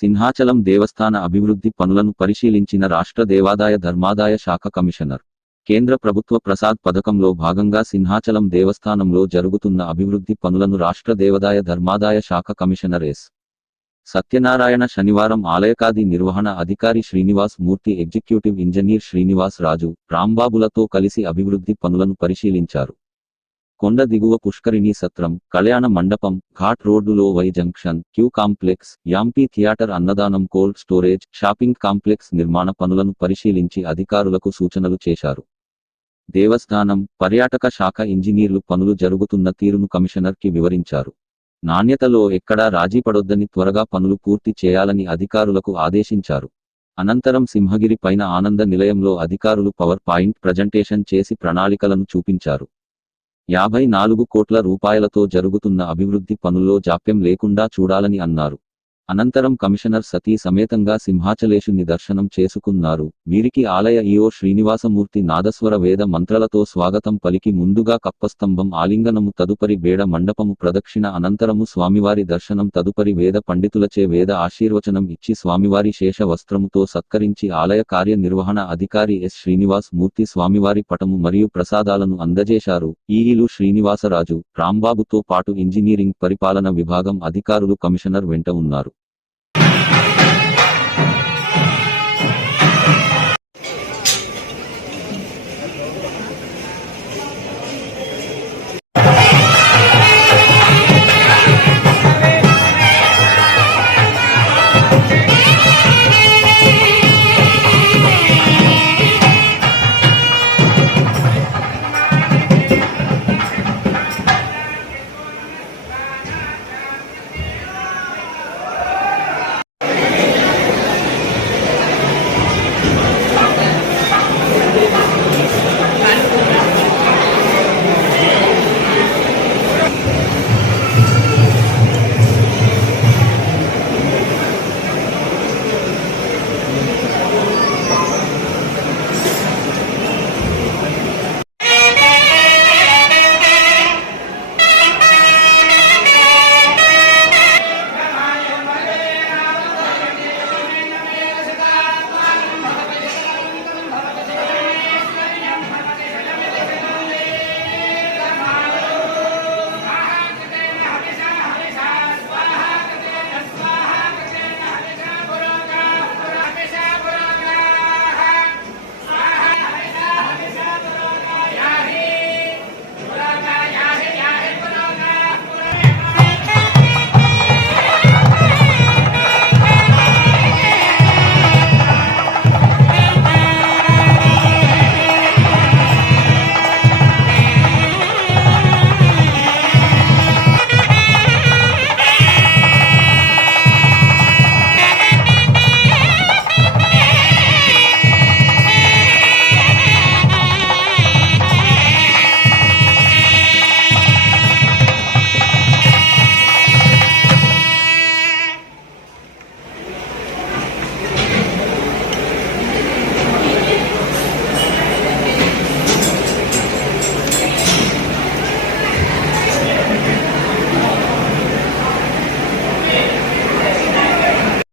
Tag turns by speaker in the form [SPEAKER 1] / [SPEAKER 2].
[SPEAKER 1] సింహాచలం దేవస్థాన అభివృద్ధి పనులను పరిశీలించిన రాష్ట్ర దేవాదాయ ధర్మాదాయ శాఖ కమిషనర్. కేంద్ర ప్రభుత్వ ప్రసాద్ పథకంలో భాగంగా సింహాచలం దేవస్థానంలో జరుగుతున్న అభివృద్ధి పనులను రాష్ట్ర దేవాదాయ ధర్మాదాయ శాఖ కమిషనర్ ఎస్. సత్యనారాయణ శనివారం ఆలయకాది నిర్వహణ అధికారి శ్రీనివాస్ మూర్తి ఎగ్జిక్యూటివ్ ఇంజనీర్ శ్రీనివాస్ రాజు రాంబాబులతో కలిసి అభివృద్ధి పనులను పరిశీలించారు. కొండ దిగువ పుష్కరిణి సత్రం కళ్యాణ మండపం ఘాట్ రోడ్డులో Y junction queue complex amphitheatre అన్నదానం కోల్డ్ స్టోరేజ్ షాపింగ్ కాంప్లెక్స్ నిర్మాణ పనులను పరిశీలించి అధికారులకు సూచనలు చేశారు. దేవస్థానం పర్యాటక శాఖ ఇంజనీర్లు పనులు జరుగుతున్న తీరును కమిషనర్కి వివరించారు. నాణ్యతలో ఎక్కడా రాజీ పడొద్దని త్వరగా పనులు పూర్తి చేయాలని అధికారులకు ఆదేశించారు. అనంతరం సింహగిరి పైన ఆనంద నిలయంలో అధికారులు పవర్ పాయింట్ ప్రజెంటేషన్ చేసి ప్రణాళికలను చూపించారు. యాభై నాలుగు కోట్ల రూపాయలతో జరుగుతున్న అభివృద్ధి పనుల్లో జాప్యం లేకుండా చూడాలని అన్నారు. అనంతరం కమిషనర్ సతీ సమేతంగా సింహాచలేషుని దర్శనం చేసుకున్నారు. వీరికి ఆలయ ఈఓ శ్రీనివాసమూర్తి నాదస్వర వేద మంత్రలతో స్వాగతం పలికి ముందుగా కప్పస్తంభం ఆలింగనము తదుపరి బేడ మండపము ప్రదక్షిణ అనంతరము స్వామివారి దర్శనం తదుపరి వేద పండితులచే వేద ఆశీర్వచనం ఇచ్చి స్వామివారి శేష వస్త్రముతో సత్కరించి ఆలయ కార్యనిర్వహణ అధికారి ఎస్ శ్రీనివాస్ మూర్తి స్వామివారి పటము మరియు ప్రసాదాలను అందజేశారు. ఈఈలు శ్రీనివాసరాజు రాంబాబుతో పాటు ఇంజనీరింగ్ పరిపాలన విభాగం అధికారులు కమిషనర్ వెంట ఉన్నారు.